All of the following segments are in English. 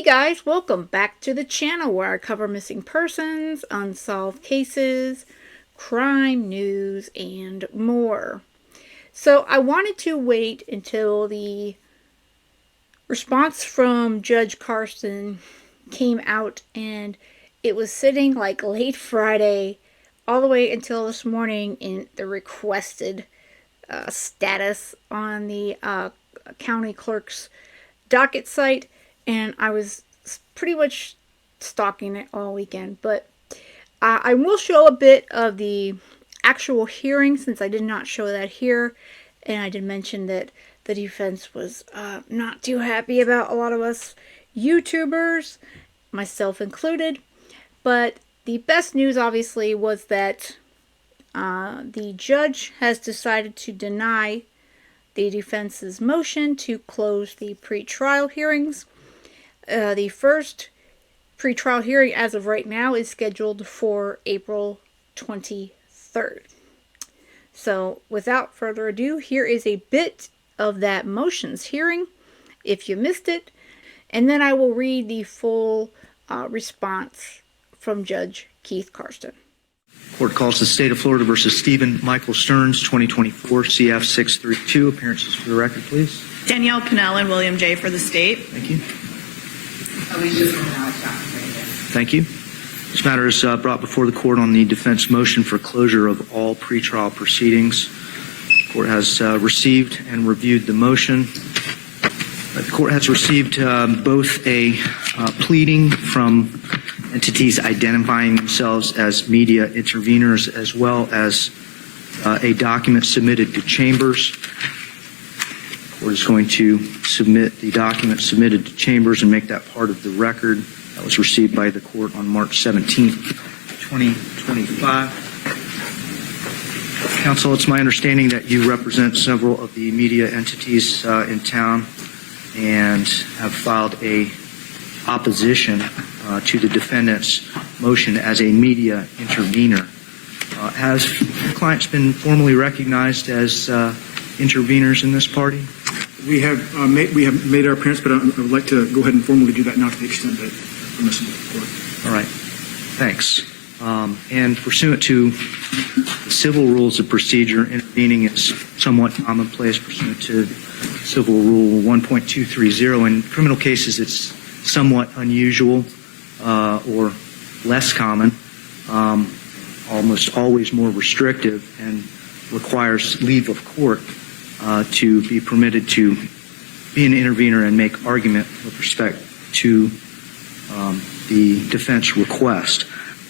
Hey guys, welcome back to the channel where I cover missing persons, unsolved cases, crime news, and more. So I wanted to wait until the response from Judge Carson came out, and it was sitting like late Friday all the way until this morning in the requested status on the county clerk's docket site, and I was pretty much stalking it all weekend. But I will show a bit of the actual hearing since I did not show that here, and I did mention that the defense was not too happy about a lot of us YouTubers, myself included. But the best news obviously was that the judge has decided to deny the defense's motion to close the pretrial hearings. The first pretrial hearing as of right now is scheduled for April 23rd. So without further ado, here is a bit of that motions hearing if you missed it, and then I will read the full response from Judge Keith Carson. Court calls the State of Florida versus Stephen Michael Stearns, 2024 CF 632. Appearances for the record, please. Danielle Pinnell and William J. for the state. Thank you. Thank you. This matter is brought before the court on the defense motion for closure of all pretrial proceedings. The court has received and reviewed the motion. The court has received both a pleading from entities identifying themselves as media interveners, as well as a document submitted to Chambers. The court is going to submit the document submitted to Chambers and make that part of the record. That was received by the court on March 17th, 2025. Counsel, it's my understanding that you represent several of the media entities in town and have filed a opposition to the defendant's motion as a media intervener. Has your clients been formally recognized as interveners in this party? We have made our appearance, but I would like to go ahead and formally do that now to the extent that permissible for the court. All right. Thanks. And pursuant to the civil rules of procedure, intervening is somewhat commonplace pursuant to Civil Rule 1.230. In criminal cases, it's somewhat unusual or less common, almost always more restrictive, and requires leave of court to be permitted to be an intervener and make argument with respect to the defense request.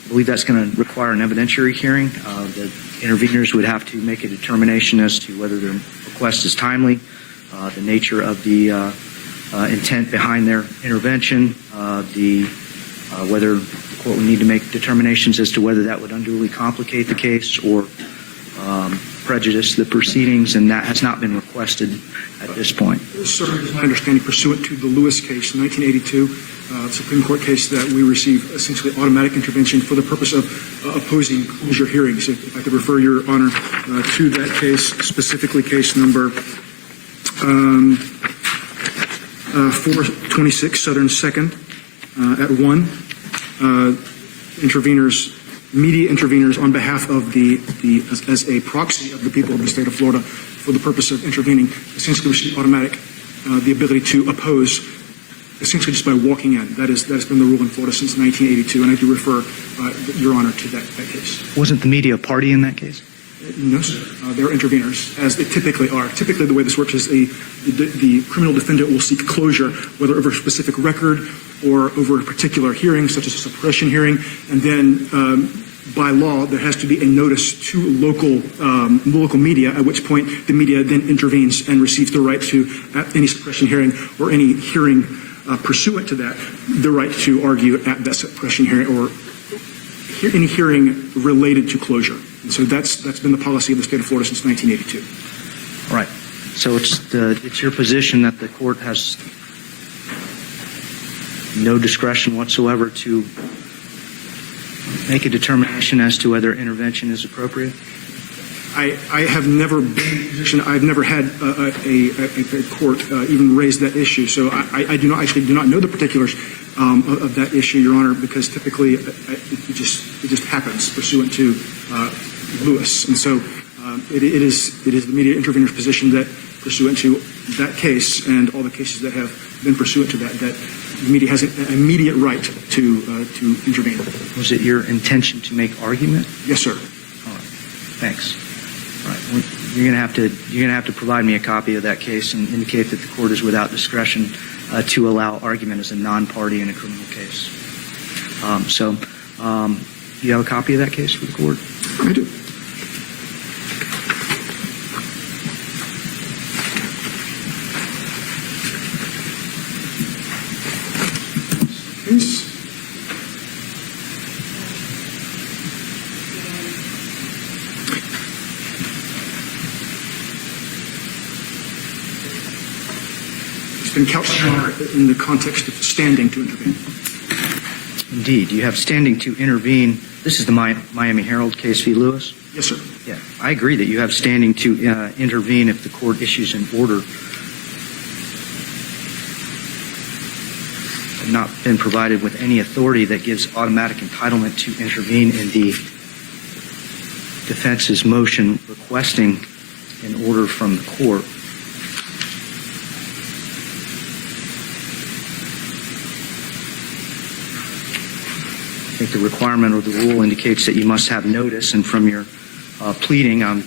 I believe that's going to require an evidentiary hearing. The interveners would have to make a determination as to whether their request is timely, the nature of the intent behind their intervention, whether the court would need to make determinations as to whether that would unduly complicate the case or prejudice the proceedings, and that has not been requested at this point. Sir, it is my understanding, pursuant to the Lewis case, 1982, Supreme Court case, that we receive essentially automatic intervention for the purpose of opposing closure hearings. If I could refer Your Honor to that case, specifically case number 426 Southern 2nd at 1. Media interveners on behalf of as a proxy of the people of the state of Florida for the purpose of intervening, essentially receive automatic the ability to oppose essentially just by walking in. That has been the rule in Florida since 1982, and I do refer Your Honor to that case. Wasn't the media a party in that case? No, sir. They're interveners, as they typically are. Typically, the way this works is the criminal defendant will seek closure, whether over a specific record or over a particular hearing, such as a suppression hearing, and then by law, there has to be a notice to local media, at which point the media then intervenes and receives the right to, at any suppression hearing or any hearing pursuant to that, the right to argue at that suppression hearing or any hearing related to closure. And so that's been the policy of the state of Florida since 1982. All right. So it's your position that the court has no discretion whatsoever to make a determination as to whether intervention is appropriate? I have never been in a position, I've never had a court even raise that issue, so I do not know the particulars of that issue, Your Honor, because typically it just happens pursuant to Lewis. And so it is the media intervener's position that pursuant to that case and all the cases that have been pursuant to that the media has an immediate right to intervene. Was it your intention to make argument? Yes, sir. All right. Thanks. All right. Well, you're going to have to provide me a copy of that case and indicate that the court is without discretion to allow argument as a non-party in a criminal case. Do you have a copy of that case for the court? I do. Case. It's been couched, Your Honor, in the context of standing to intervene. Indeed. You have standing to intervene. This is the Miami Herald case v. Lewis? Yes, sir. Yeah. I agree that you have standing to intervene if the court issues an order. I've not been provided with any authority that gives automatic entitlement to intervene in the defense's motion requesting an order from the court. I think the requirement or the rule indicates that you must have notice, and from your pleading, I'm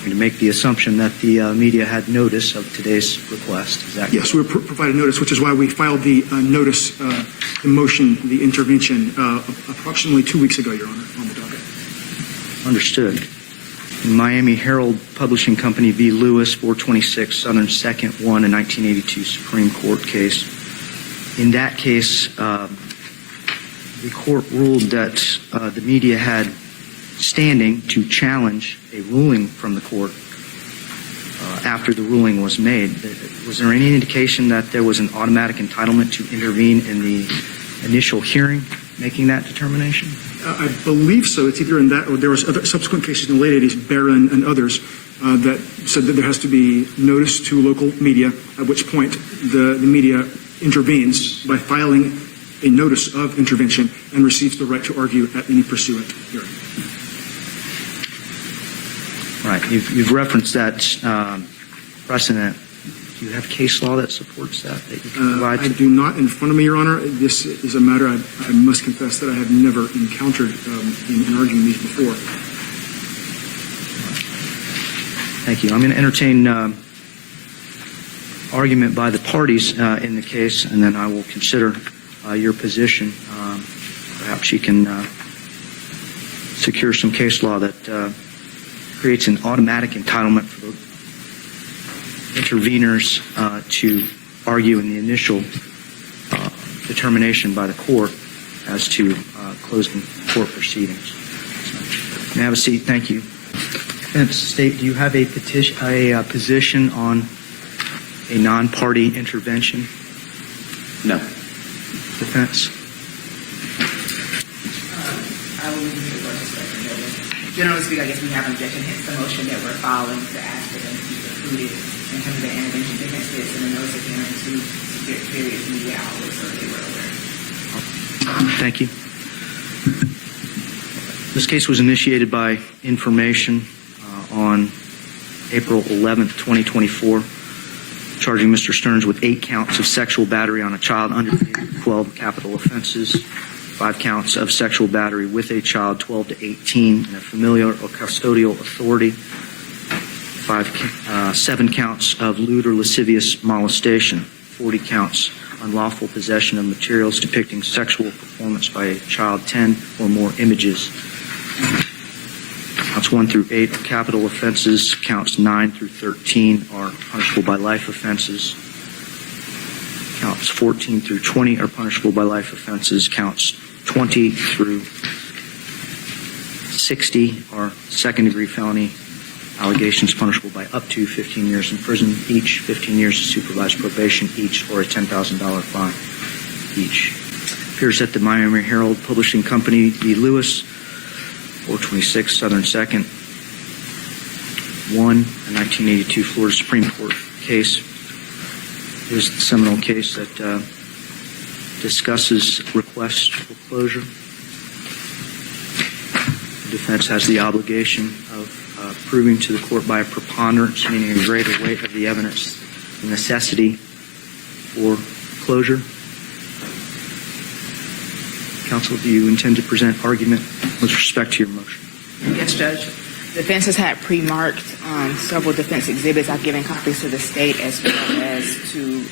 going to make the assumption that the media had notice of today's request. Is that Yes, we were provided notice, which is why we filed the notice, the motion, the intervention, approximately 2 weeks ago, Your Honor, on the docket. understood? Miami Herald Publishing Company v. Lewis, 426 Southern 2nd 1, a 1982 Supreme Court case. In that case, the court ruled that the media had standing to challenge a ruling from the court after the ruling was made. Was there any indication that there was an automatic entitlement to intervene in the initial hearing, making that determination? I believe so. It's either in that or there was other subsequent cases in the late 80s, Barron and others, that said that there has to be notice to local media, at which point the media intervenes by filing a notice of intervention and receives the right to argue at any pursuant hearing. Right. You've referenced that precedent. Do you have case law that supports that you can provide? I do not in front of me, Your Honor. This is a matter I must confess that I have never encountered in arguing these before. Thank you. I'm going to entertain argument by the parties in the case, and then I will consider your position. Perhaps you can secure some case law that creates an automatic entitlement for the interveners to argue in the initial determination by the court as to closing court proceedings. May I have a seat? Thank you. Defense, State, do you have a position on a non-party intervention? No. Defense? I will leave the word to generally speaking, I guess we have objection, hence the motion that we're filing to ask for them to be included in terms of the intervention defense this and the notice of hearing to various media outlets so they were aware. Thank you. This case was initiated by information on April 11th, 2024, charging Mr. Stearns with 8 counts of sexual battery on a child under 12 capital offenses, 5 counts of sexual battery with a child 12 to 18 in a familial or custodial authority, 7 counts of lewd or lascivious molestation, 40 counts unlawful possession of materials depicting sexual performance by a child, 10 or more images. Counts 1 through 8 are capital offenses. Counts 9 through 13 are punishable by life offenses. Counts 14 through 20 are punishable by life offenses. Counts 20 through 60 are second-degree felony allegations punishable by up to 15 years in prison each, 15 years of supervised probation each, or a $10,000 fine each. Appears at the Miami Herald Publishing Company v. Lewis, 426 Southern 2nd 1, a 1982 Florida Supreme Court case. Here's the seminal case that discusses requests for closure. The defense has the obligation of proving to the court by a preponderance, meaning a greater weight of the evidence, the necessity for closure. Counsel, do you intend to present argument with respect to your motion? Yes, Judge. Defense has had pre-marked several defense exhibits. I've given copies to the state as well as to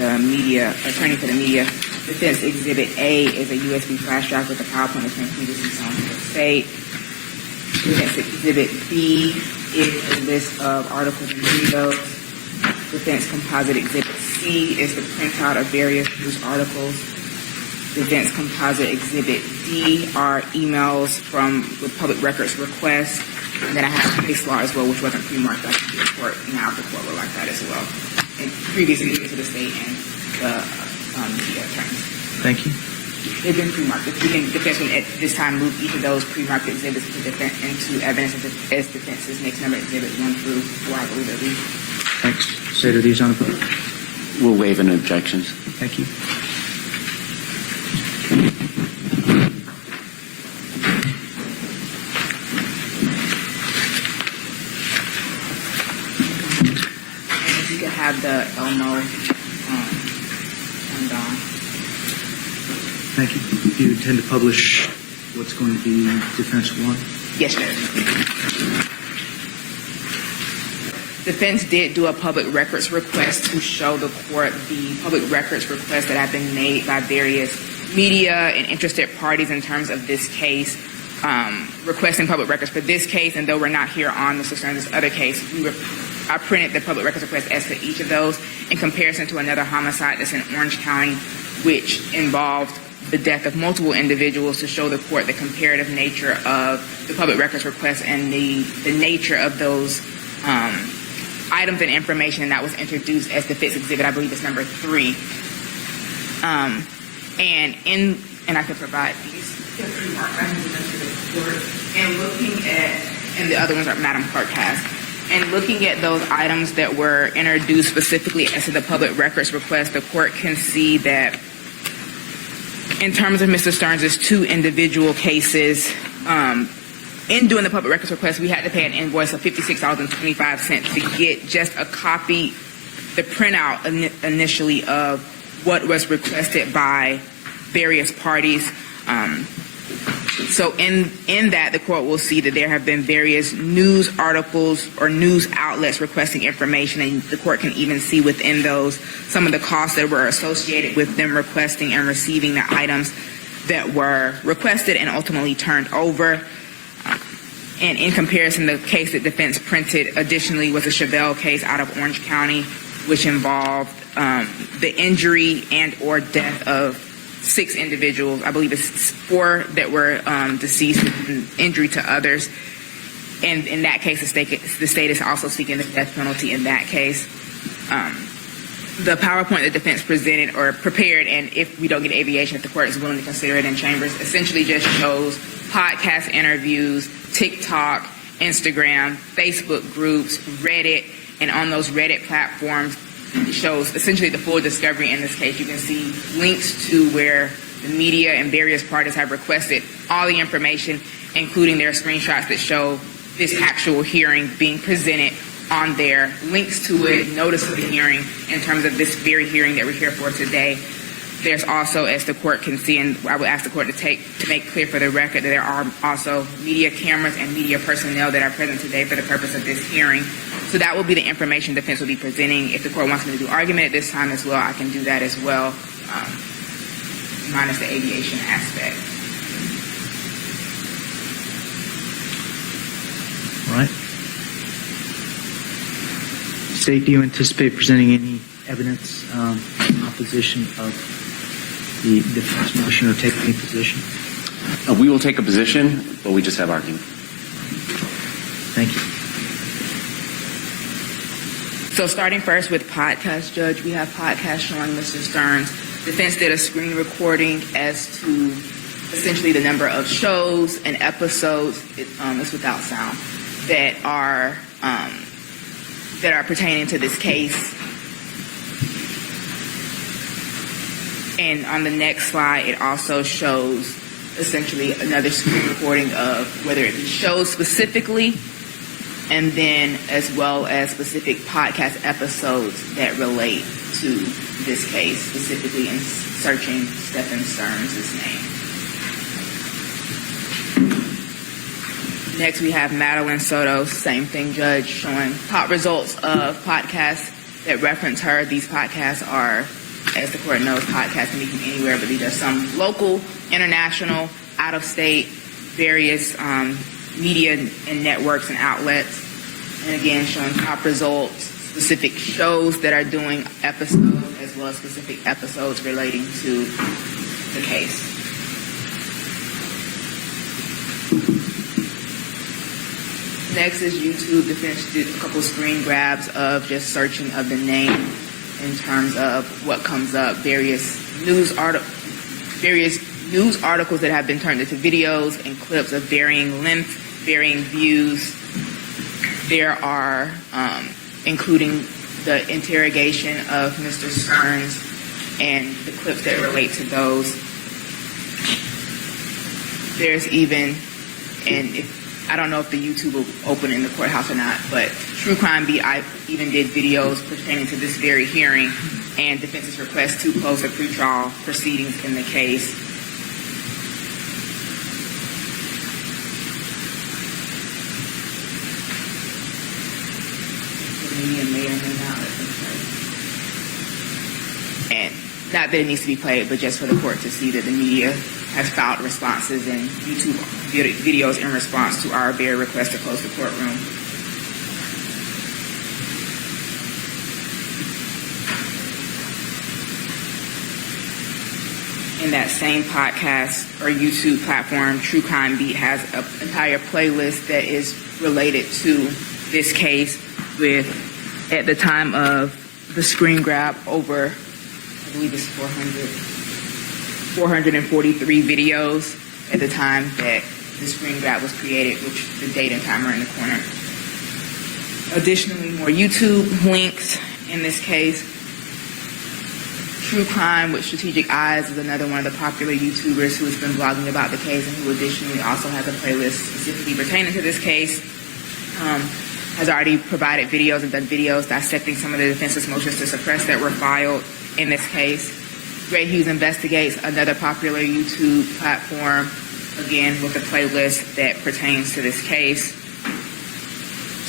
the media, attorney for the media. Defense Exhibit A is a USB flash drive with a PowerPoint that's been previously shown to the state. Defense Exhibit B is a list of articles and videos. Defense Composite Exhibit C is the printout of various news articles. Defense Composite Exhibit D are emails with public records requests. And then I have case law as well, which wasn't pre-marked. I can do the court now if the court would like that as well. And previously given to the state and the attorneys. Thank you. They've been pre-marked. If we can, defense can at this time move each of those pre-marked exhibits into evidence as defense's next number exhibit 1 through 4, I believe they'll be. Thanks. Say to these unopposed. We'll waive any objections. Thank you. Have the Elmo turned on. Thank you. Do you intend to publish what's going to be Defense 1? Yes, Judge. Defense did do a public records request to show the court the public records requests that have been made by various media and interested parties in terms of this case, requesting public records for this case. And though we're not here on Mr. Stearns' other case, I printed the public records request as to each of those in comparison to another homicide that's in Orange County, which involved the death of multiple individuals, to show the court the comparative nature of the public records request and the nature of those items and information that was introduced as defense exhibit. I believe it's number 3. And I can provide these. And looking at, and the other ones are Madam Clerk has. And looking at those items that were introduced specifically as to the public records request, the court can see that in terms of Mr. Stearns' 2 individual cases, in doing the public records request, we had to pay an invoice of $56.25 to get just a copy, the printout initially of what was requested by various parties. So in that, the court will see that there have been various news articles or news outlets requesting information, and the court can even see within those some of the costs that were associated with them requesting and receiving the items that were requested and ultimately turned over. And in comparison, the case that defense printed additionally was a Chevelle case out of Orange County, which involved the injury and or death of 6 individuals. I believe it's 4 that were deceased and injury to others. And in that case, the state is also seeking the death penalty in that case. The PowerPoint the defense presented or prepared, and if we don't get aviation, if the court is willing to consider it in chambers, essentially just shows podcast interviews, TikTok, Instagram, Facebook groups, Reddit, and on those Reddit platforms, it shows essentially the full discovery in this case. You can see links to where the media and various parties have requested all the information, including their screenshots that show this actual hearing being presented on there, links to it, notice of the hearing in terms of this very hearing that we're here for today. There's also, as the court can see, and I would ask the court to make clear for the record, that there are also media cameras and media personnel that are present today for the purpose of this hearing. So that will be the information defense will be presenting. If the court wants me to do argument at this time as well, I can do that as well, minus the aviation aspect. All right. State, do you anticipate presenting any evidence in opposition of the defense motion or take any position? We will take a position, but we just have argument. Thank you. So starting first with podcast, Judge, we have podcast showing Mr. Stearns. Defense did a screen recording as to essentially the number of shows and episodes, it's without sound, that are pertaining to this case. And on the next slide, it also shows essentially another screen recording of whether it be shows specifically, and then as well as specific podcast episodes that relate to this case, specifically in searching Stephen Stearns' name. Next, we have Madeline Soto, same thing, Judge, showing top results of podcasts that reference her. These podcasts are, as the court knows, podcasts can be from anywhere, but these are some local, international, out-of-state, various media and networks and outlets. And again, showing top results, specific shows that are doing episodes, as well as specific episodes relating to the case. Next is YouTube. Defense did a couple screen grabs of just searching of the name in terms of what comes up, various news articles that have been turned into videos and clips of varying length, varying views. There are, including the interrogation of Mr. Stearns and the clips that relate to those. There's even, and I don't know if the YouTube will open in the courthouse or not, but True Crime Beat, I even did videos pertaining to this very hearing and defense's request to close the pretrial proceedings in the case. The media may or may not let them play. And not that it needs to be played, but just for the court to see that the media has filed responses and YouTube videos in response to our very request to close the courtroom. In that same podcast or YouTube platform, True Crime Beat has an entire playlist that is related to this case with, at the time of the screen grab, over, I believe it's 443 videos at the time that the screen grab was created, which the date and time are in the corner. Additionally, more YouTube links in this case. True Crime with Strategic Eyes is another one of the popular YouTubers who has been blogging about the case and who additionally also has a playlist specifically pertaining to this case. Has already provided videos and done videos dissecting some of the defense's motions to suppress that were filed in this case. Ray Hughes Investigates, another popular YouTube platform, again with a playlist that pertains to this case.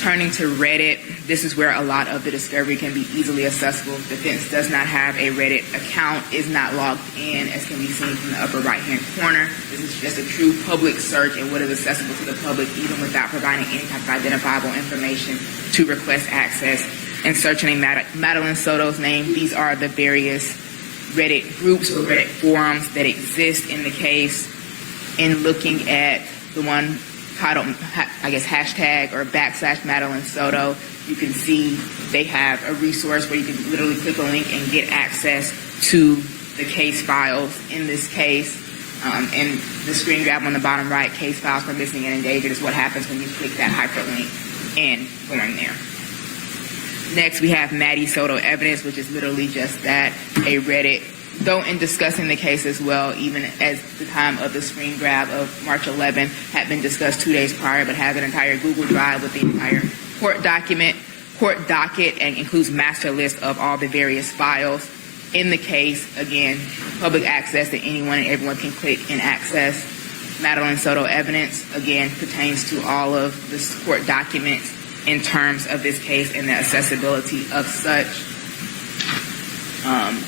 Turning to Reddit, this is where a lot of the discovery can be easily accessible. Defense does not have a Reddit account, is not logged in, as can be seen from the upper right-hand corner. This is just a true public search and what is accessible to the public, even without providing any type of identifiable information to request access. And searching Madeline Soto's name, these are the various Reddit groups or Reddit forums that exist in the case. In looking at the one titled, I guess, hashtag or / Madeline Soto, you can see they have a resource where you can literally click a link and get access to the case files in this case. And the screen grab on the bottom right, case files for missing and endangered, is what happens when you click that hyperlink and going there. Next, we have Maddie Soto Evidence, which is literally just that, a Reddit. Though in discussing the case as well, even as the time of the screen grab of March 11 had been discussed 2 days prior, but has an entire Google Drive with the entire court docket, and includes master list of all the various files in the case. Again, public access that anyone and everyone can click and access. Madeline Soto Evidence, again, pertains to all of the court documents in terms of this case and the accessibility of such.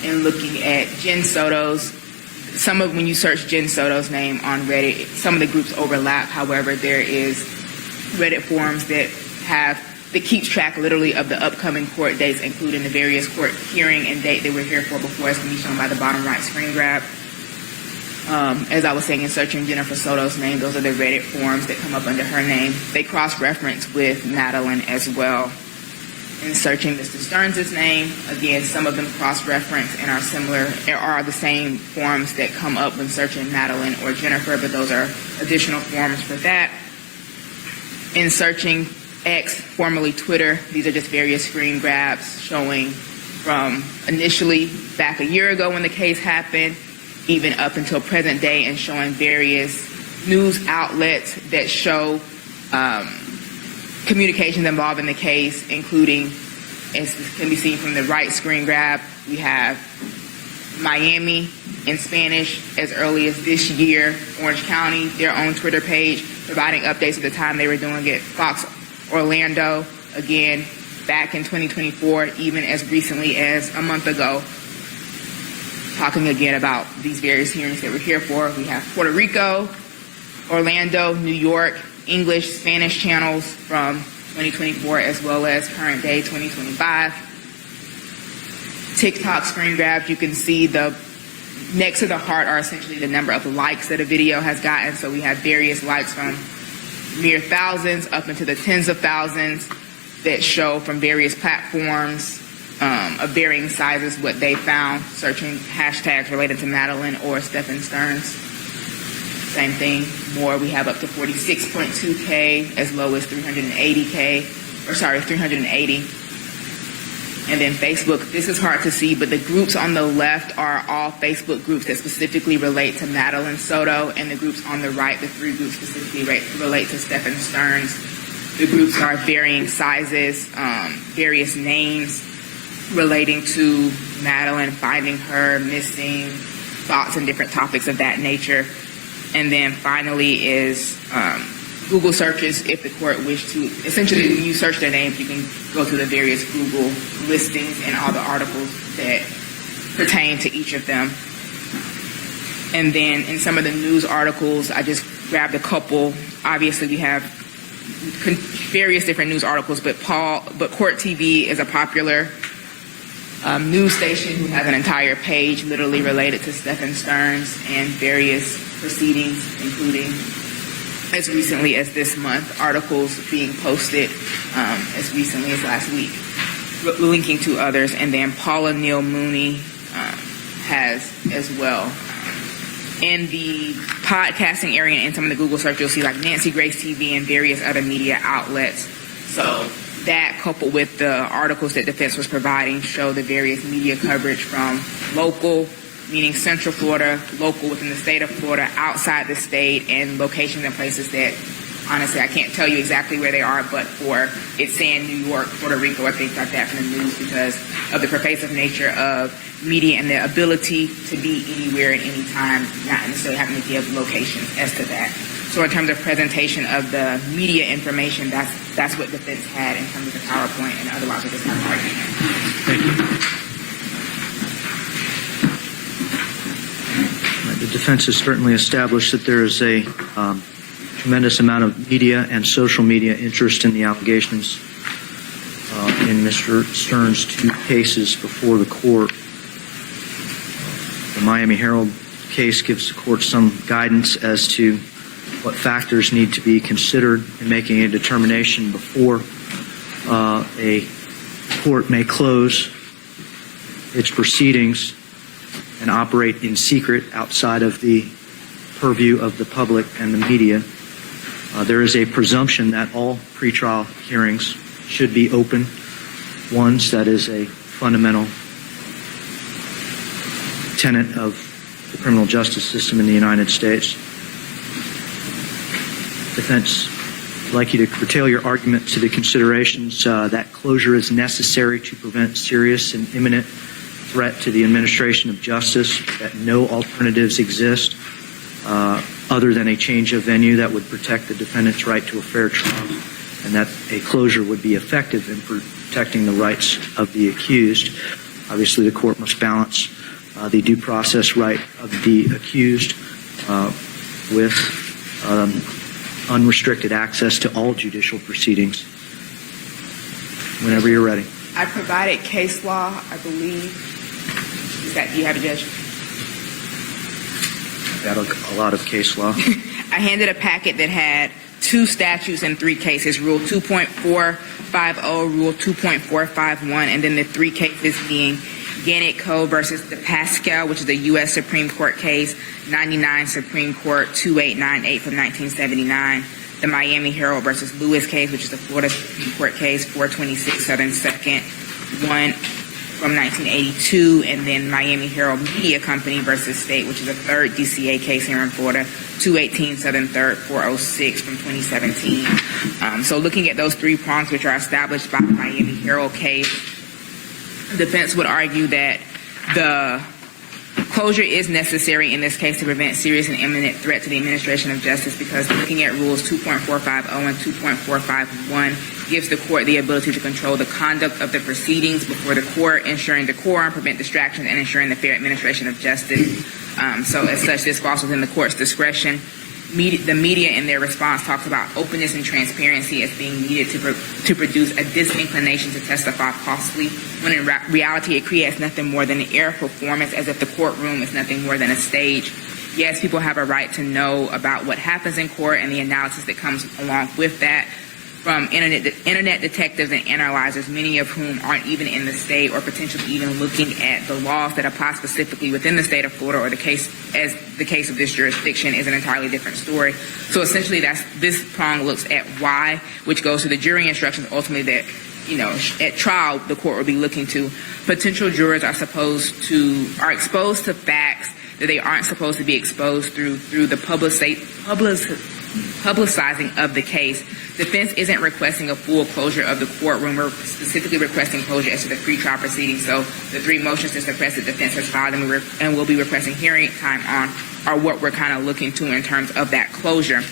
And looking at Jen Soto's, when you search Jen Soto's name on Reddit, some of the groups overlap. However, there is Reddit forums that keeps track literally of the upcoming court dates, including the various court hearing and date that we're here for before, as can be shown by the bottom right screen grab. As I was saying, in searching Jennifer Soto's name, those are the Reddit forums that come up under her name. They cross-reference with Madeline as well. In searching Mr. Stearns' name, again, some of them cross-reference and are similar. There are the same forms that come up when searching Madeline or Jennifer, but those are additional forms for that. In searching X, formerly Twitter, these are just various screen grabs showing from initially back a year ago when the case happened, even up until present day, and showing various news outlets that show communications involved in the case, including, as can be seen from the right screen grab, we have Miami in Spanish as early as this year, Orange County, their own Twitter page, providing updates at the time they were doing it, Fox Orlando, again, back in 2024, even as recently as a month ago, talking again about these various hearings that we're here for. We have Puerto Rico, Orlando, New York, English, Spanish channels from 2024 as well as current day 2025. TikTok screen grabs, you can see the next to the heart are essentially the number of likes that a video has gotten. So we have various likes from mere thousands up into the tens of thousands that show from various platforms of varying sizes what they found, searching hashtags related to Madeline or Stephen Stearns. Same thing, more, we have up to 46.2K as low as 380. And then Facebook, this is hard to see, but the groups on the left are all Facebook groups that specifically relate to Madeline Soto, and the groups on the right, the three groups specifically relate to Stephen Stearns. The groups are varying sizes, various names relating to Madeline, finding her, missing, thoughts and different topics of that nature. And then finally is Google searches, if the court wished to. Essentially, when you search their names, you can go to the various Google listings and all the articles that pertain to each of them. And then in some of the news articles, I just grabbed a couple. Obviously, we have various different news articles, but Court TV is a popular news station who has an entire page literally related to Stephen Stearns and various proceedings, including, as recently as this month, articles being posted as recently as last week, linking to others. And then Paula Neal Mooney has as well. In the podcasting area and some of the Google search, you'll see like Nancy Grace TV and various other media outlets. So that, coupled with the articles that defense was providing, show the various media coverage from local, meaning Central Florida, local within the state of Florida, outside the state, and locations and places that, honestly, I can't tell you exactly where they are, but for it's saying New York, Puerto Rico, or things like that from the news because of the pervasive nature of media and the ability to be anywhere at any time, not necessarily having to give locations as to that. So in terms of presentation of the media information, that's what defense had in terms of the PowerPoint, and otherwise we're just not arguing. Thank you. The defense has certainly established that there is a tremendous amount of media and social media interest in the allegations in Mr. Stearns' two cases before the court. The Miami Herald case gives the court some guidance as to what factors need to be considered in making a determination before a court may close its proceedings and operate in secret outside of the purview of the public and the media. There is a presumption that all pretrial hearings should be open ones. That is a fundamental tenet of the criminal justice system in the United States. Defense would like you to curtail your argument to the considerations that closure is necessary to prevent serious and imminent threat to the administration of justice, that no alternatives exist other than a change of venue that would protect the defendant's right to a fair trial, and that a closure would be effective in protecting the rights of the accused. Obviously, the court must balance the due process right of the accused with unrestricted access to all judicial proceedings. Whenever you're ready. I provided case law, I believe. Do you have a judge? I've got a lot of case law. I handed a packet that had 2 statutes and 3 cases, Rule 2.450, Rule 2.451, and then the 3 cases being Gannett Co. versus DePascal, which is a U.S. Supreme Court case, 99 Supreme Court 2898 from 1979, the Miami Herald versus Lewis case, which is a Florida Supreme Court case, 426 Southern 2nd, from 1982, and then Miami Herald Media Company versus State, which is a third DCA case here in Florida, 218 Southern 3rd 406 from 2017. So looking at those three prongs which are established by the Miami Herald case, the defense would argue that the closure is necessary in this case to prevent serious and imminent threat to the administration of justice, because looking at rules 2.450 and 2.451 gives the court the ability to control the conduct of the proceedings before the court, ensuring decorum, prevent distractions, and ensuring the fair administration of justice. So as such, this falls within the court's discretion. The media in their response talks about openness and transparency as being needed to produce a disinclination to testify falsely, when in reality it creates nothing more than an air performance, as if the courtroom is nothing more than a stage. Yes, people have a right to know about what happens in court and the analysis that comes along with that, from internet detectives and analyzers, many of whom aren't even in the state or potentially even looking at the laws that apply specifically within the state of Florida, or the case of this jurisdiction is an entirely different story. So essentially, this prong looks at why, which goes to the jury instructions ultimately that, at trial the court will be looking to. Potential jurors are exposed to facts that they aren't supposed to be exposed through the publicizing of the case. Defense isn't requesting a full closure of the courtroom. We're specifically requesting closure as to the pretrial proceedings. So the three motions to suppress the defense has filed and will be requesting hearing time on are what we're kind of looking to in terms of that closure.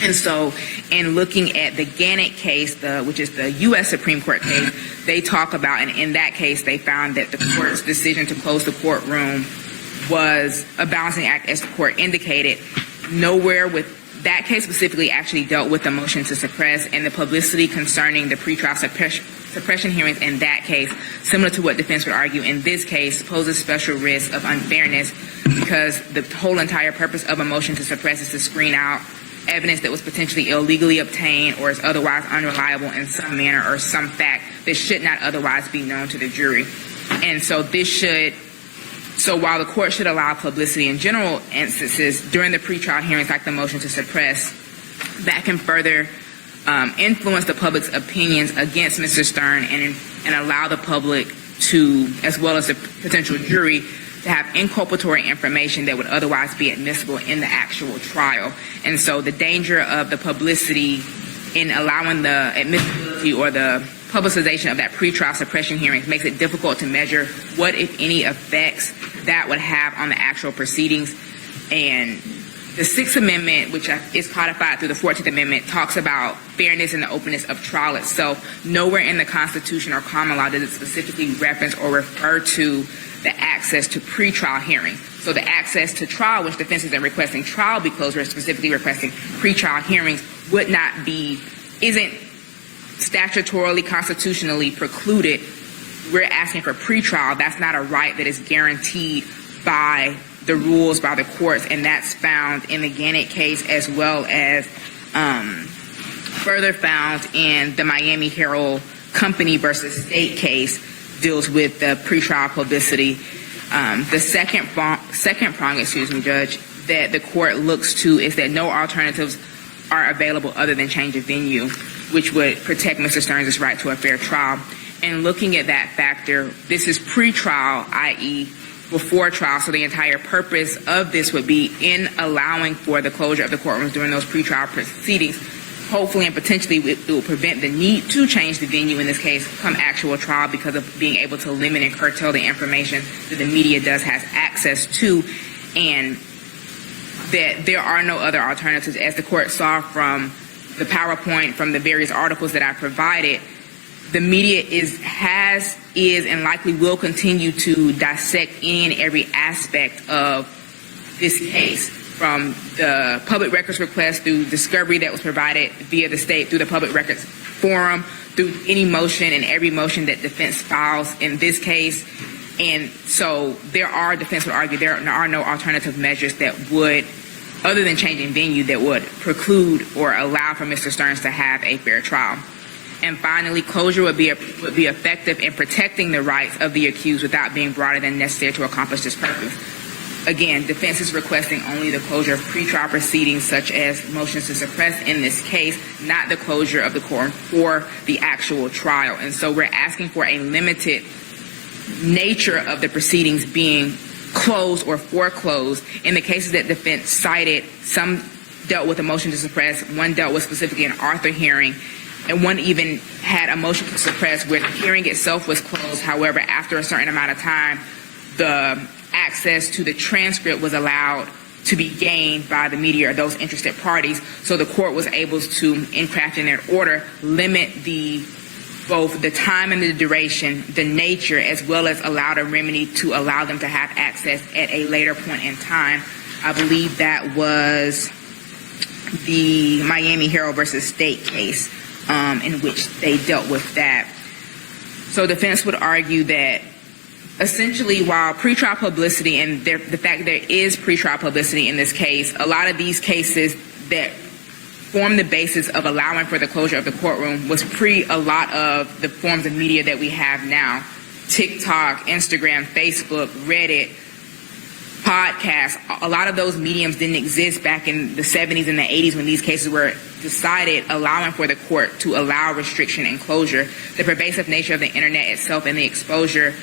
And so in looking at the Gannett case, which is the U.S. Supreme Court case, they talk about, and in that case they found that the court's decision to close the courtroom was a balancing act, as the court indicated. Nowhere with that case specifically actually dealt with the motion to suppress and the publicity concerning the pretrial suppression hearings in that case, similar to what defense would argue in this case, poses special risk of unfairness, because the whole entire purpose of a motion to suppress is to screen out evidence that was potentially illegally obtained or is otherwise unreliable in some manner or some fact that should not otherwise be known to the jury. And so So while the court should allow publicity in general instances during the pretrial hearings, like the motion to suppress, that can further influence the public's opinions against Mr. Stern and allow the public to, as well as the potential jury, to have inculpatory information that would otherwise be admissible in the actual trial. And so the danger of the publicity in allowing the admissibility or the publicization of that pretrial suppression hearings makes it difficult to measure what, if any, effects that would have on the actual proceedings. And the Sixth Amendment, which is codified through the 14th Amendment, talks about fairness and the openness of trial itself. Nowhere in the Constitution or common law does it specifically reference or refer to the access to pretrial hearings. So the access to trial, which defense isn't requesting trial be closed, we're specifically requesting pretrial hearings, isn't statutorily, constitutionally precluded. We're asking for pretrial. That's not a right that is guaranteed by the rules, by the courts, and that's found in the Gannett case, as well as further found in the Miami Herald Company versus State case, deals with the pretrial publicity. The second prong, Judge, that the court looks to is that no alternatives are available other than change of venue, which would protect Mr. Stearns' right to a fair trial. And looking at that factor, this is pre-trial, i.e. before trial, so the entire purpose of this would be in allowing for the closure of the courtrooms during those pre-trial proceedings. Hopefully and potentially it will prevent the need to change the venue in this case come actual trial, because of being able to limit and curtail the information that the media has access to, and that there are no other alternatives. As the court saw from the PowerPoint, from the various articles that I provided, the media is and likely will continue to dissect any and every aspect of this case, from the public records request through discovery that was provided via the state, through the public records forum, through any motion and every motion that defense files in this case. And so defense would argue there are no alternative measures that would, other than changing venue, that would preclude or allow for Mr. Stearns to have a fair trial. And finally, closure would be effective in protecting the rights of the accused without being broader than necessary to accomplish this purpose. Again, defense is requesting only the closure of pretrial proceedings, such as motions to suppress in this case, not the closure of the court for the actual trial. And so we're asking for a limited nature of the proceedings being closed or foreclosed. In the cases that defense cited, some dealt with a motion to suppress, one dealt with specifically an Arthur hearing, and one even had a motion to suppress where the hearing itself was closed. However, after a certain amount of time, the access to the transcript was allowed to be gained by the media or those interested parties. So the court was able to, in crafting their order, limit both the time and the duration, the nature, as well as allowed a remedy to allow them to have access at a later point in time. I believe that was the Miami Herald versus State case, in which they dealt with that. So defense would argue that essentially, while pretrial publicity and the fact that there is pretrial publicity in this case, a lot of these cases that form the basis of allowing for the closure of the courtroom was pre a lot of the forms of media that we have now. TikTok, Instagram, Facebook, Reddit, podcasts. A lot of those mediums didn't exist back in the 70s and the 80s when these cases were decided, allowing for the court to allow restriction and closure. The pervasive nature of the internet itself and the exposure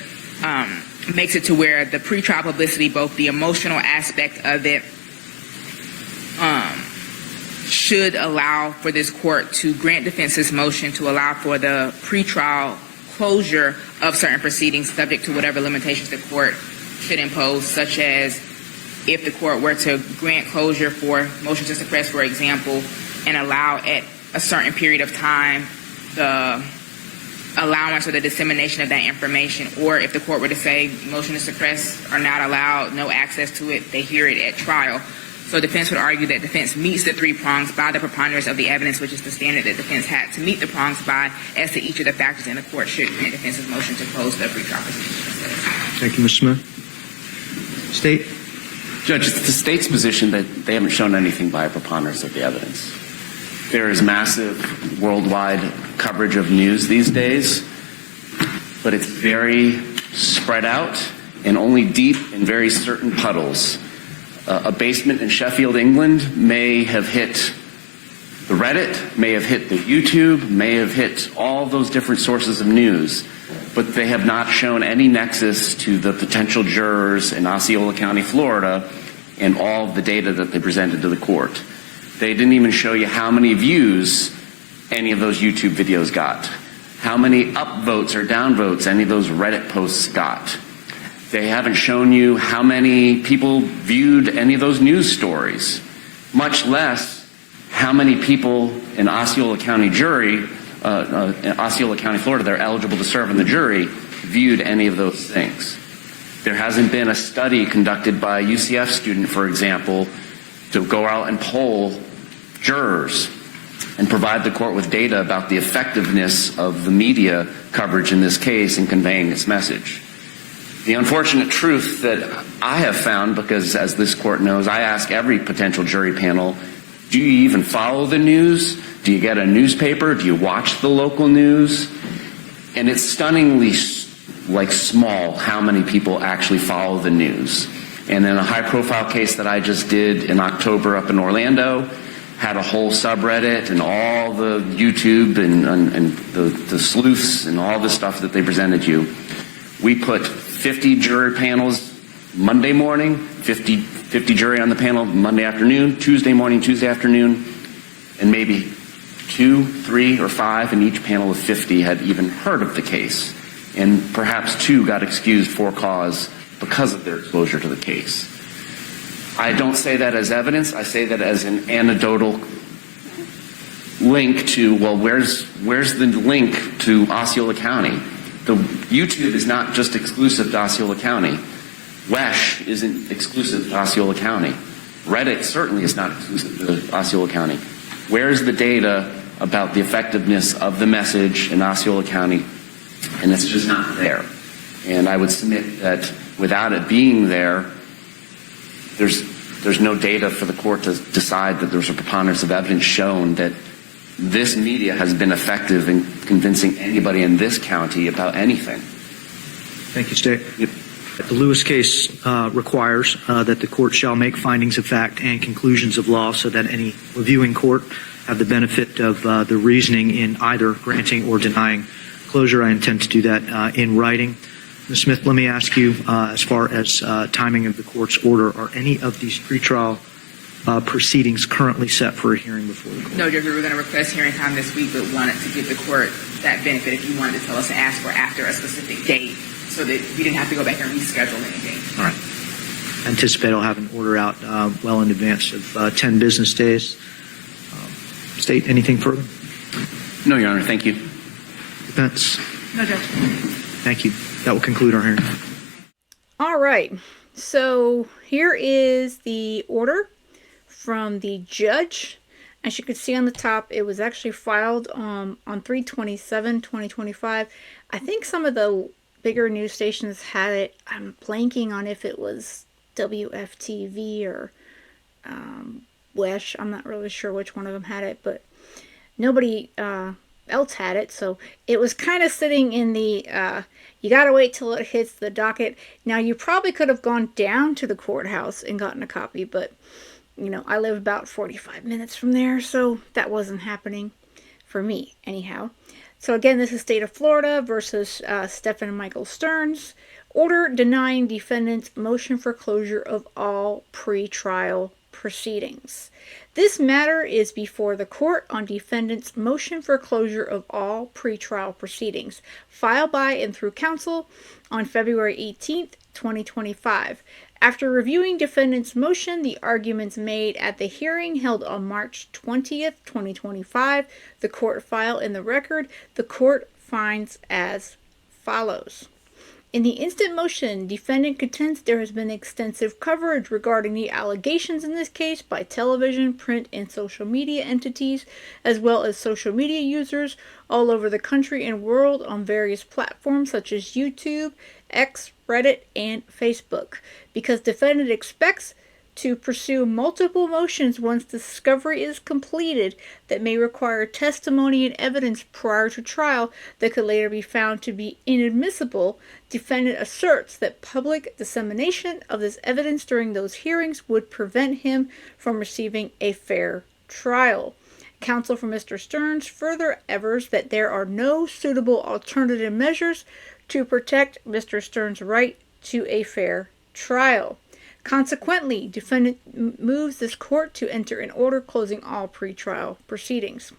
makes it to where the pretrial publicity, both the emotional aspect of it, should allow for this court to grant defense's motion to allow for the pretrial closure of certain proceedings subject to whatever limitations the court should impose, such as if the court were to grant closure for motion to suppress, for example, and allow at a certain period of time the allowance or the dissemination of that information, or if the court were to say motion to suppress are not allowed, no access to it, they hear it at trial. So defense would argue that defense meets the three prongs by the preponderance of the evidence, which is the standard that defense had to meet the prongs by as to each of the factors, and the court should grant defense's motion to close the pretrial proceedings. Thank you, Mr. Smith. State. Judge, it's the state's position that they haven't shown anything by a preponderance of the evidence. There is massive worldwide coverage of news these days, but it's very spread out and only deep in very certain puddles. A basement in Sheffield, England may have hit the Reddit, may have hit the YouTube, may have hit all those different sources of news, but they have not shown any nexus to the potential jurors in Osceola County, Florida, and all of the data that they presented to the court. They didn't even show you how many views any of those YouTube videos got, how many upvotes or downvotes any of those Reddit posts got. They haven't shown you how many people viewed any of those news stories, much less how many people in Osceola County jury, in Osceola County, Florida, they're eligible to serve in the jury, viewed any of those things. There hasn't been a study conducted by a UCF student, for example, to go out and poll jurors and provide the court with data about the effectiveness of the media coverage in this case in conveying its message. The unfortunate truth that I have found, because as this court knows, I ask every potential jury panel, do you even follow the news? Do you get a newspaper? Do you watch the local news? And it's stunningly small how many people actually follow the news. And in a high-profile case that I just did in October up in Orlando, had a whole subreddit and all the YouTube and the sleuths and all the stuff that they presented you. We put 50 jury panels Monday morning, 50 jury on the panel Monday afternoon, Tuesday morning, Tuesday afternoon, and maybe 2, 3, or 5 in each panel of 50 had even heard of the case. And perhaps 2 got excused for cause because of their exposure to the case. I don't say that as evidence. I say that as an anecdotal link to, well, where's the link to Osceola County? The YouTube is not just exclusive to Osceola County. WESH isn't exclusive to Osceola County. Reddit certainly is not exclusive to Osceola County. Where's the data about the effectiveness of the message in Osceola County? And it's just not there. And I would submit that without it being there, there's no data for the court to decide that there's a preponderance of evidence shown that this media has been effective in convincing anybody in this county about anything. Thank you, State. Yep. The Lewis case requires that the court shall make findings of fact and conclusions of law so that any reviewing court have the benefit of the reasoning in either granting or denying closure. I intend to do that in writing. Ms. Smith, let me ask you, as far as timing of the court's order, are any of these pretrial proceedings currently set for a hearing before the court? No, Judge, we were going to request hearing time this week, but wanted to give the court that benefit if you wanted to tell us to ask for after a specific date so that we didn't have to go back and reschedule anything. All right. Anticipate I'll have an order out well in advance of 10 business days. State, anything further? No, Your Honor. Thank you. Defense? No, Judge. Thank you. That will conclude our hearing. All right. So here is the order from the judge. As you can see on the top, it was actually filed on 3/27/2025. I think some of the bigger news stations had it. I'm blanking on if it was WFTV or Wesh. I'm not really sure which one of them had it, but nobody else had it. So it was kind of sitting in the, you got to wait till it hits the docket. Now, you probably could have gone down to the courthouse and gotten a copy, but, you know, I live about 45 minutes from there, so that wasn't happening for me anyhow. So again, this is State of Florida versus Stephen and Michael Stearns. Order denying defendant's motion for closure of all pretrial proceedings. This matter is before the court on defendant's motion for closure of all pretrial proceedings, filed by and through counsel on February 18th, 2025. After reviewing defendant's motion, the arguments made at the hearing held on March 20th, 2025, the court file in the record, the court finds as follows. In the instant motion, defendant contends there has been extensive coverage regarding the allegations in this case by television, print, and social media entities, as well as social media users all over the country and world on various platforms such as YouTube, X, Reddit, and Facebook. Because defendant expects to pursue multiple motions once discovery is completed that may require testimony and evidence prior to trial that could later be found to be inadmissible, defendant asserts that public dissemination of this evidence during those hearings would prevent him from receiving a fair trial. Counsel for Mr. Stearns further avers that there are no suitable alternative measures to protect Mr. Stearns' right to a fair trial. Consequently, defendant moves this court to enter an order closing all pretrial proceedings.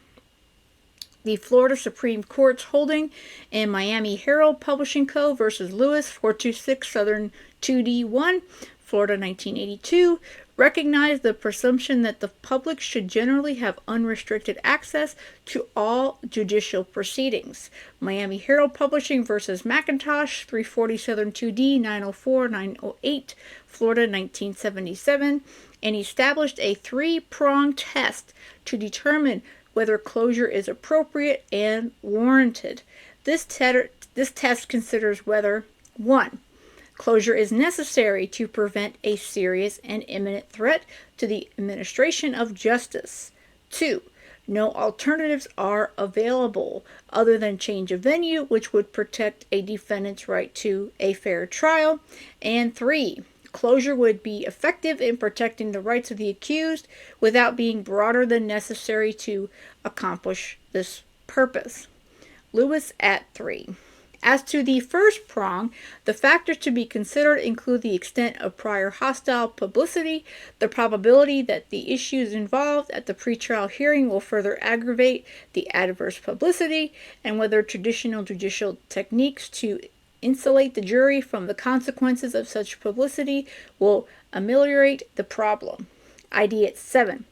The Florida Supreme Court's holding in Miami Herald Publishing Co. versus Lewis 426 Southern 2D1, Florida 1982, recognized the presumption that the public should generally have unrestricted access to all judicial proceedings. Miami Herald Publishing versus McIntosh 340 Southern 2D 904-908, Florida 1977, and established a three-pronged test to determine whether closure is appropriate and warranted. This test considers whether 1. Closure is necessary to prevent a serious and imminent threat to the administration of justice. 2. No alternatives are available other than change of venue, which would protect a defendant's right to a fair trial. And 3. Closure would be effective in protecting the rights of the accused without being broader than necessary to accomplish this purpose. Lewis at 3. As to the first prong, the factors to be considered include the extent of prior hostile publicity, the probability that the issues involved at the pretrial hearing will further aggravate the adverse publicity, and whether traditional judicial techniques to insulate the jury from the consequences of such publicity will ameliorate the problem. ID at 7.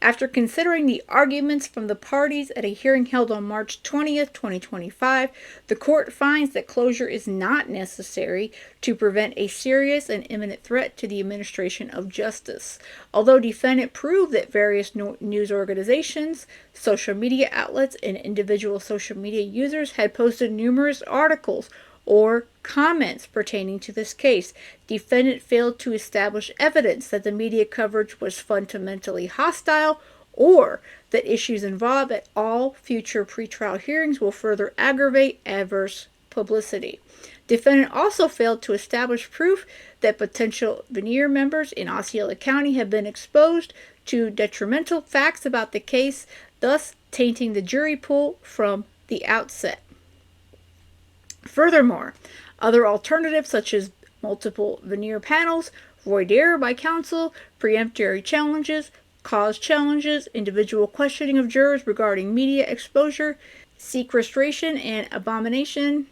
After considering the arguments from the parties at a hearing held on March 20th, 2025, the court finds that closure is not necessary to prevent a serious and imminent threat to the administration of justice. Although defendant proved that various news organizations, social media outlets, and individual social media users had posted numerous articles or comments pertaining to this case, defendant failed to establish evidence that the media coverage was fundamentally hostile or that issues involved at all future pretrial hearings will further aggravate adverse publicity. Defendant also failed to establish proof that potential veneer members in Osceola County have been exposed to detrimental facts about the case, thus tainting the jury pool from the outset. Furthermore, Other alternatives, such as multiple veneer panels, voir dire by counsel, preemptory challenges, cause challenges, individual questioning of jurors regarding media exposure, sequestration, and abomination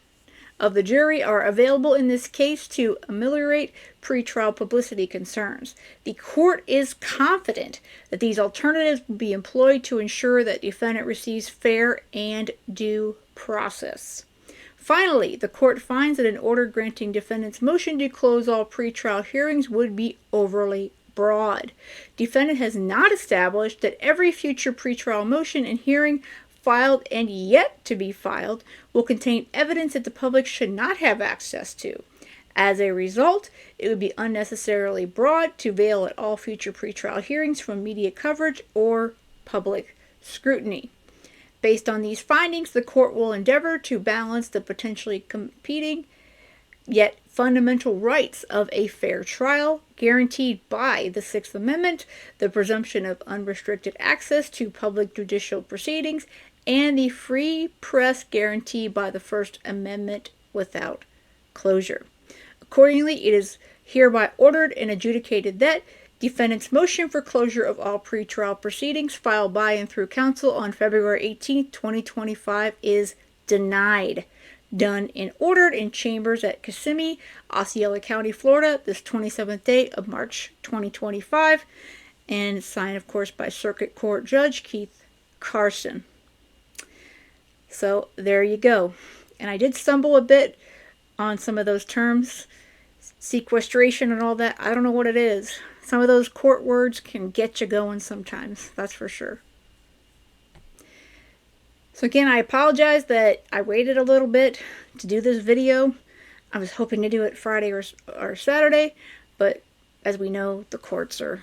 of the jury are available in this case to ameliorate pretrial publicity concerns. The court is confident that these alternatives will be employed to ensure that defendant receives fair and due process. Finally, the court finds that an order granting defendant's motion to close all pretrial hearings would be overly broad. Defendant has not established that every future pretrial motion and hearing filed and yet to be filed will contain evidence that the public should not have access to. As a result, it would be unnecessarily broad to veil at all future pretrial hearings from media coverage or public scrutiny. Based on these findings, the court will endeavor to balance the potentially competing yet fundamental rights of a fair trial, guaranteed by the Sixth Amendment, the presumption of unrestricted access to public judicial proceedings, and the free press guaranteed by the First Amendment without closure. Accordingly, it is hereby ordered and adjudicated that defendant's motion for closure of all pretrial proceedings filed by and through counsel on February 18, 2025 is denied. Done and ordered in chambers at Kissimmee, Osceola County, Florida, this 27th day of March 2025, and signed, of course, by Circuit Court Judge Keith Carson. So there you go. And I did stumble a bit on some of those terms, sequestration and all that. I don't know what it is. Some of those court words can get you going sometimes, that's for sure. So again, I apologize that I waited a little bit to do this video. I was hoping to do it Friday or Saturday, but as we know, the courts are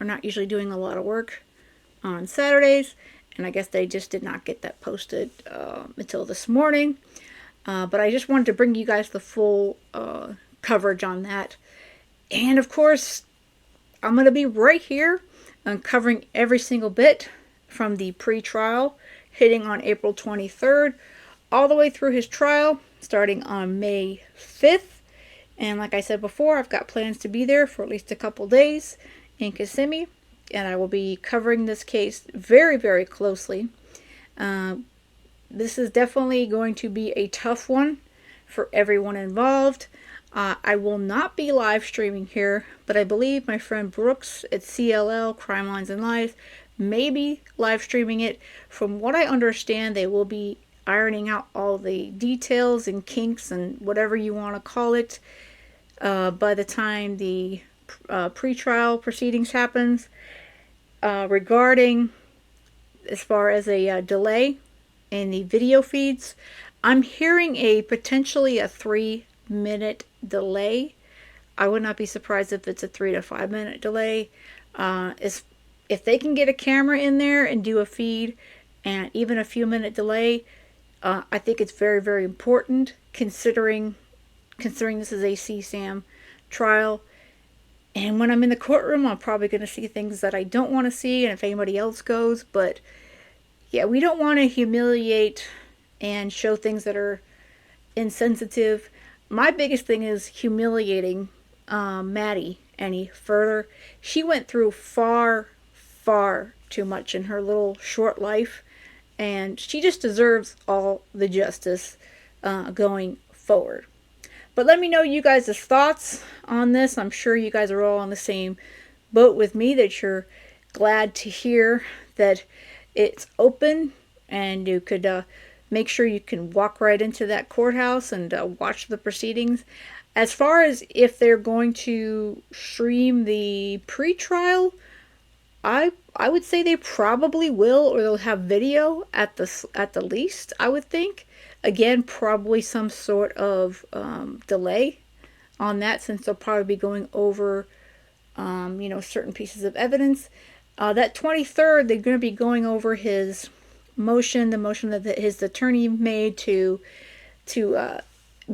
not usually doing a lot of work on Saturdays, and I guess they just did not get that posted until this morning. But I just wanted to bring you guys the full coverage on that. And of course, I'm going to be right here covering every single bit from the pre-trial hitting on April 23rd all the way through his trial starting on May 5th. And like I said before, I've got plans to be there for at least a couple days in Kissimmee, and I will be covering this case very, very closely. This is definitely going to be a tough one for everyone involved. I will not be live streaming here, but I believe my friend Brooks at CLL, Crime Lines and Lies, may be live streaming it. From what I understand, they will be ironing out all the details and kinks and whatever you want to call it by the time the pre-trial proceedings happens. Regarding as far as a delay in the video feeds, I'm hearing a potentially a 3-minute delay. I would not be surprised if it's a 3 to 5 minute delay. If they can get a camera in there and do a feed and even a few minute delay, I think it's very, very important considering this is a CSAM trial. And when I'm in the courtroom, I'm probably going to see things that I don't want to see, and if anybody else goes. But yeah, we don't want to humiliate and show things that are insensitive. My biggest thing is humiliating Maddie any further. She went through far, far too much in her little short life, and she just deserves all the justice going forward. But let me know you guys' thoughts on this. I'm sure you guys are all on the same boat with me, that you're glad to hear that it's open and you could make sure you can walk right into that courthouse and watch the proceedings. As far as if they're going to stream the pre-trial, I would say they probably will, or they'll have video at the least, I would think. Again, probably some sort of delay on that, since they'll probably be going over, certain pieces of evidence. That 23rd, they're going to be going over his motion, the motion that his attorney made to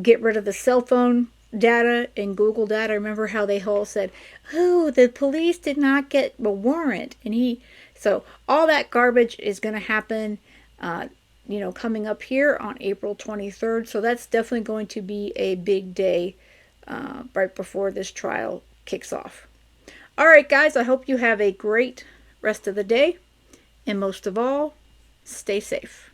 get rid of the cell phone data and Google data. Remember how they all said, "Oh, the police did not get a warrant," so all that garbage is going to happen. coming up here on April 23rd. So that's definitely going to be a big day right before this trial kicks off. All right, guys, I hope you have a great rest of the day. And most of all, stay safe.